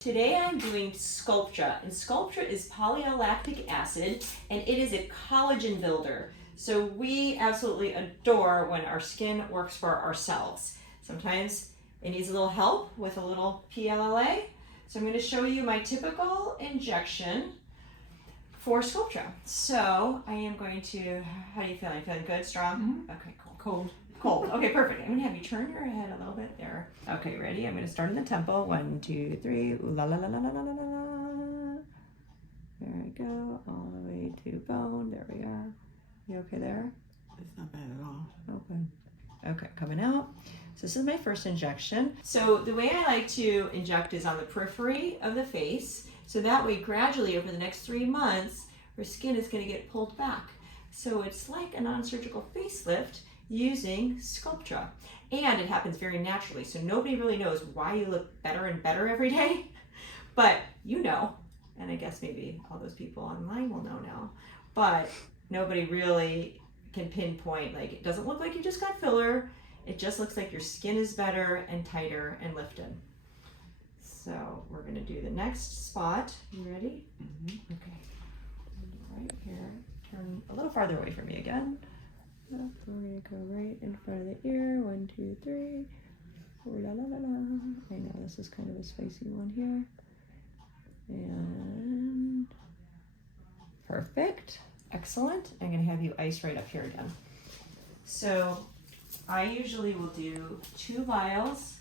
Today I'm doing Sculptra, and Sculptra is Poly-L Lactic acid, and it is a collagen builder. So we absolutely adore when our skin works for ourselves. Sometimes it needs a little help with a little PLLA. So I'm going to show you my typical injection for Sculptra. So I am going to, how are you feeling? Feeling good, strong? Mm-hmm. Okay, cool. Cold. Okay, perfect. I'm gonna have you turn your head a little bit there. Okay, ready? I'm gonna start in the temple. 1, 2, 3. Ooh la la la la la la la la. There we go. All the way to bone. There we are. You okay there? It's not bad at all. Okay. Okay, coming out. So this is my first injection. So the way I like to inject is on the periphery of the face. So that way, gradually over the next 3 months, our skin is gonna get pulled back. So it's like a non-surgical facelift using Sculptra. And it happens very naturally, so nobody really knows why you look better and better every day, but you know, and I guess maybe all those people online will know now, but nobody really can pinpoint, like, it doesn't look like you just got filler, it just looks like your skin is better and tighter and lifted. So we're gonna do the next spot. You ready? Mm-hmm. Okay, right here, turn a little farther away from me again. We're gonna go right in front of the ear. 1, 2, 3. Ooh, la la la la. I know this is kind of a spicy one here. And perfect. Excellent. I'm gonna have you ice right up here again. So I usually will do 2 vials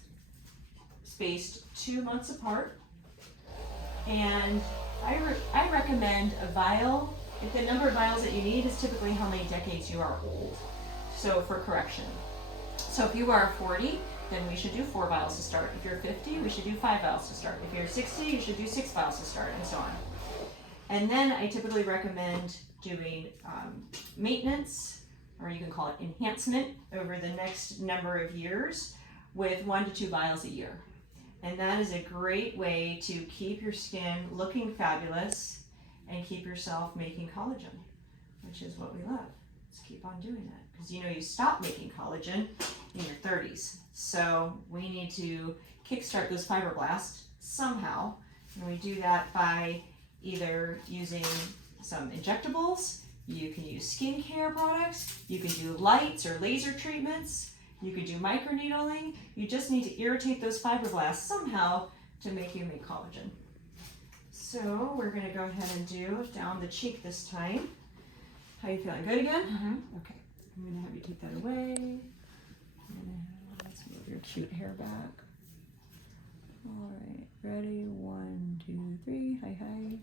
spaced 2 months apart. And I recommend a vial. If the number of vials that you need is typically how many decades you are old. So for correction. So if you are 40, then we should do 4 vials to start. If you're 50, we should do 5 vials to start. If you're 60, you should do 6 vials to start, and so on. And then I typically recommend doing maintenance, or you can call it enhancement, over the next number of years with 1 to 2 vials a year. And that is a great way to keep your skin looking fabulous and keep yourself making collagen, which is what we love. Let's keep on doing that, because you know you stop making collagen in your 30s. So we need to kickstart those fibroblasts somehow, and we do that by either using some injectables, you can use skincare products, you can do lights or laser treatments, you could do microneedling. You just need to irritate those fibroblasts somehow to make you make collagen. So we're going to go ahead and do down the cheek this time. How you feeling? Good again? Mm-hmm. Okay. I'm going to have you take that away. Let's move your cute hair back. All right. Ready? 1, 2, 3. Hi, hi.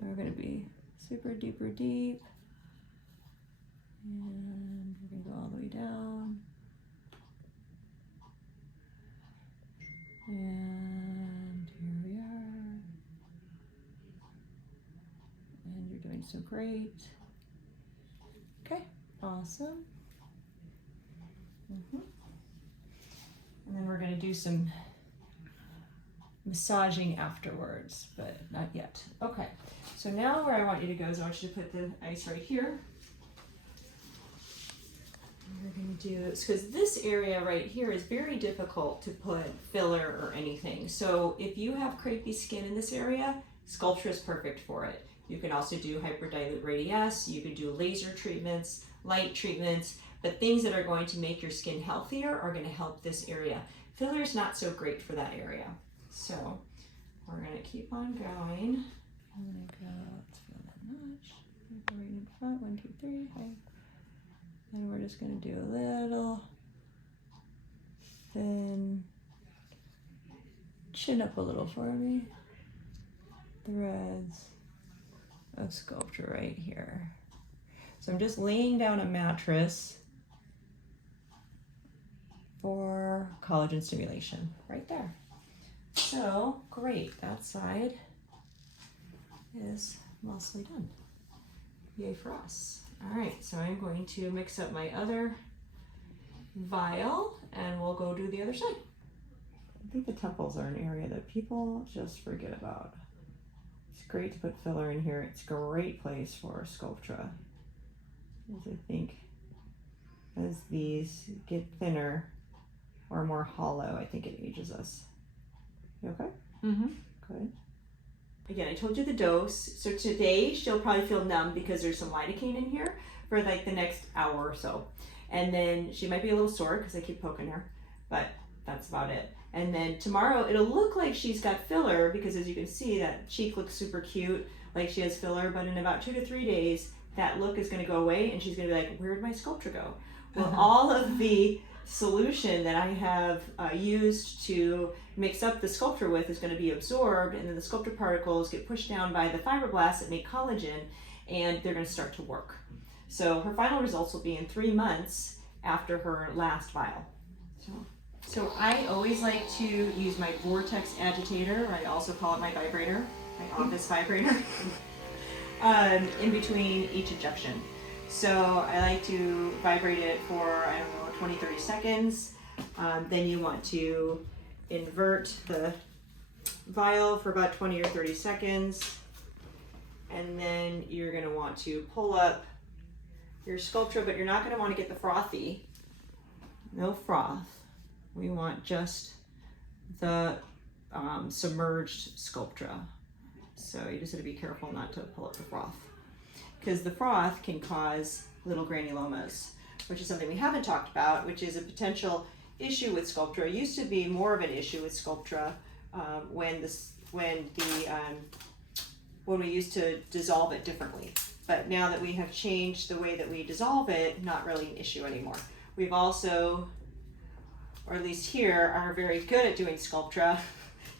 We're going to be super duper deep. And we're going to go all the way down. And here we are. And you're doing so great. Okay, awesome. And then we're going to do some massaging afterwards, but not yet. Okay, so now where I want you to go is I want you to put the ice right here. We're going to do this because this area right here is very difficult to put filler or anything. So if you have crepey skin in this area, Sculptra is perfect for it. You can also do hyperdilute radiesse, you can do laser treatments, light treatments, but things that are going to make your skin healthier are going to help this area. Filler is not so great for that area. So we're going to keep on going. I'm going to go, let's feel that notch. Go right in front, 1, 2, 3, hi. And we're just going to do a little thin, chin up a little for me, threads of Sculptra right here. So I'm just laying down a mattress for collagen stimulation right there. So great, that side is mostly done. Yay for us. All right, so I'm going to mix up my other vial and we'll go do the other side. I think the temples are an area that people just forget about. It's great to put filler in here. It's a great place for Sculptra. As I think as these get thinner or more hollow, I think it ages us. You okay? Mm-hmm. Good. Again, I told you the dose. So today she'll probably feel numb because there's some lidocaine in here for like the next hour or so. And then she might be a little sore because I keep poking her, but that's about it. And then tomorrow it'll look like she's got filler because as you can see, that cheek looks super cute, like she has filler, but in about 2 to 3 days, that look is gonna go away and she's gonna be like, where'd my Sculptra go? Well, all of the solution that I have used to mix up the Sculptra with is going to be absorbed, and then the Sculptra particles get pushed down by the fibroblasts that make collagen, and they're going to start to work. So her final results will be in 3 months after her last vial. So I always like to use my vortex agitator, or I also call it my vibrator, my office vibrator, in between each injection. So I like to vibrate it for, I don't know, 20, 30 seconds. Then you want to invert the vial for about 20 or 30 seconds. And then you're gonna want to pull up your Sculptra, but you're not gonna wanna get the frothy. No froth. We want just the submerged Sculptra. So you just gotta be careful not to pull up the froth, because the froth can cause little granulomas, which is something we haven't talked about, which is a potential issue with Sculptra. It used to be more of an issue with Sculptra when we used to dissolve it differently. But now that we have changed the way that we dissolve it, not really an issue anymore. We've also, or at least here, are very good at doing Sculptra.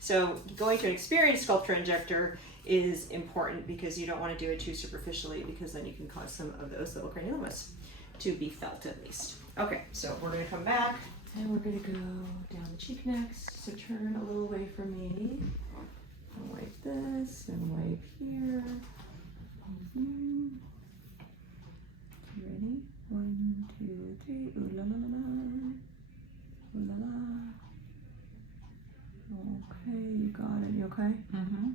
So going to an experienced Sculptra injector is important because you don't want to do it too superficially, because then you can cause some of those little granulomas to be felt at least. Okay, so we're going to come back and we're going to go down the cheek next. So turn a little away from me. I'll wipe this and wipe here. Ready? 1, 2, 3. Ooh la la la la. Ooh la la. Okay, you got it. You okay? Mm-hmm.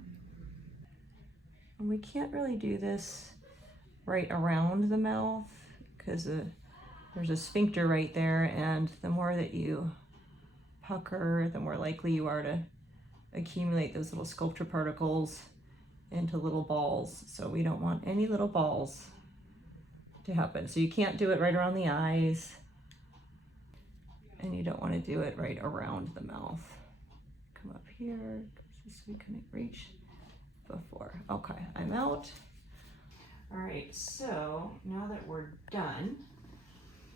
And we can't really do this right around the mouth because there's a sphincter right there, and the more that you pucker, the more likely you are to accumulate those little Sculptra particles into little balls. So we don't want any little balls to happen. So you can't do it right around the eyes, and you don't want to do it right around the mouth. Come up here so we couldn't reach before. Okay, I'm out. All right, so now that we're done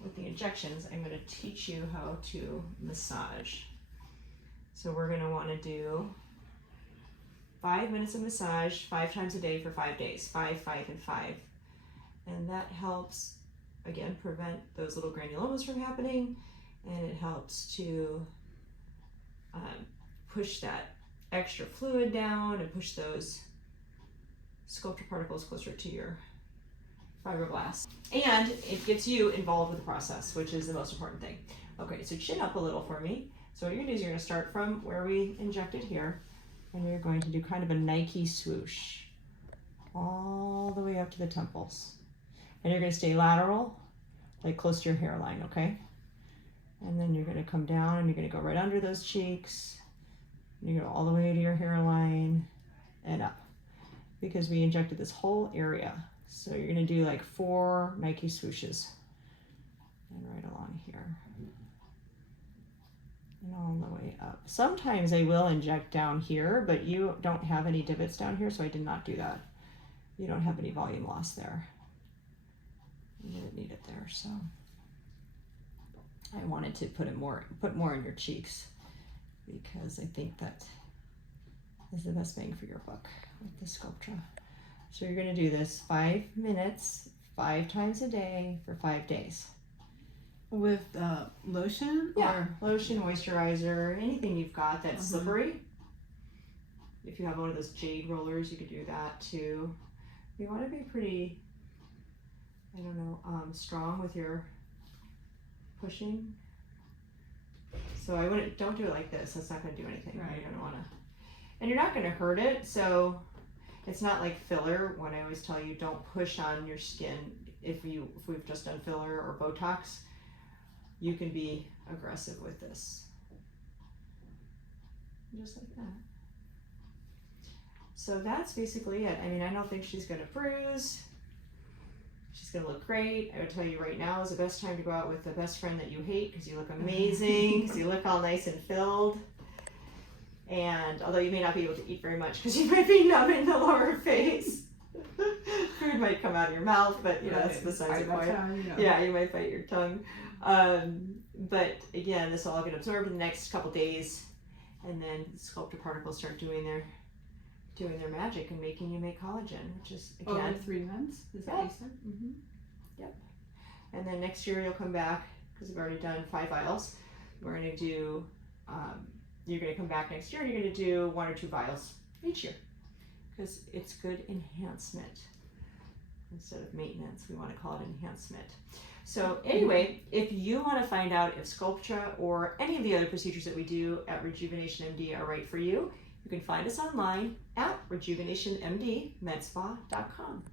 with the injections, I'm going to teach you how to massage. So we're going to want to do 5 minutes of massage 5 times a day for 5 days, 5, 5, and 5. And that helps, again, prevent those little granulomas from happening, and it helps to push that extra fluid down and push those Sculptra particles closer to your fibroblasts. And it gets you involved with the process, which is the most important thing. Okay, so chin up a little for me. So what you're gonna do is you're gonna start from where we injected here, and you're going to do kind of a Nike swoosh all the way up to the temples. And you're gonna stay lateral, like close to your hairline, okay? And then you're gonna come down and you're gonna go right under those cheeks. You go all the way to your hairline and up, because we injected this whole area. So you're gonna do like 4 Nike swooshes and right along here and all the way up. Sometimes I will inject down here, but you don't have any divots down here, so I did not do that. You don't have any volume loss there. You didn't need it there, so I wanted to put more in your cheeks, because I think that is the best bang for your buck with the Sculptra. So you're gonna do this 5 minutes, 5 times a day for 5 days. With lotion? Yeah, or lotion, moisturizer, anything you've got that's slippery. If you have one of those jade rollers, you could do that too. You wanna be pretty, I don't know, strong with your pushing. So I wouldn't, don't do it like this. That's not going to do anything. Right. You're going to want to, and you're not going to hurt it. So it's not like filler, when I always tell you don't push on your skin. If we've just done filler or Botox, you can be aggressive with this. Just like that. So that's basically it. I mean, I don't think she's gonna bruise. She's gonna look great. I would tell you right now is the best time to go out with the best friend that you hate, because you look amazing, because you look all nice and filled. And although you may not be able to eat very much because you might be numb in the lower face. Food might come out of your mouth, but you know, that's besides the point. Yeah, you might bite your tongue. But again, this will all get absorbed in the next couple days, and then the Sculptra particles start doing their magic and making you make collagen, which is again over 3 months. Is that what you said? Mm-hmm. Yep. And then next year you'll come back, because we've already done 5 vials. We're gonna do. You're going to come back next year and you're going to do 1 or 2 vials each year, because it's good enhancement instead of maintenance. We want to call it enhancement. So anyway, if you want to find out if Sculptra or any of the other procedures that we do at RejuvenationMD are right for you, you can find us online at RejuvenationMD.medspa.com.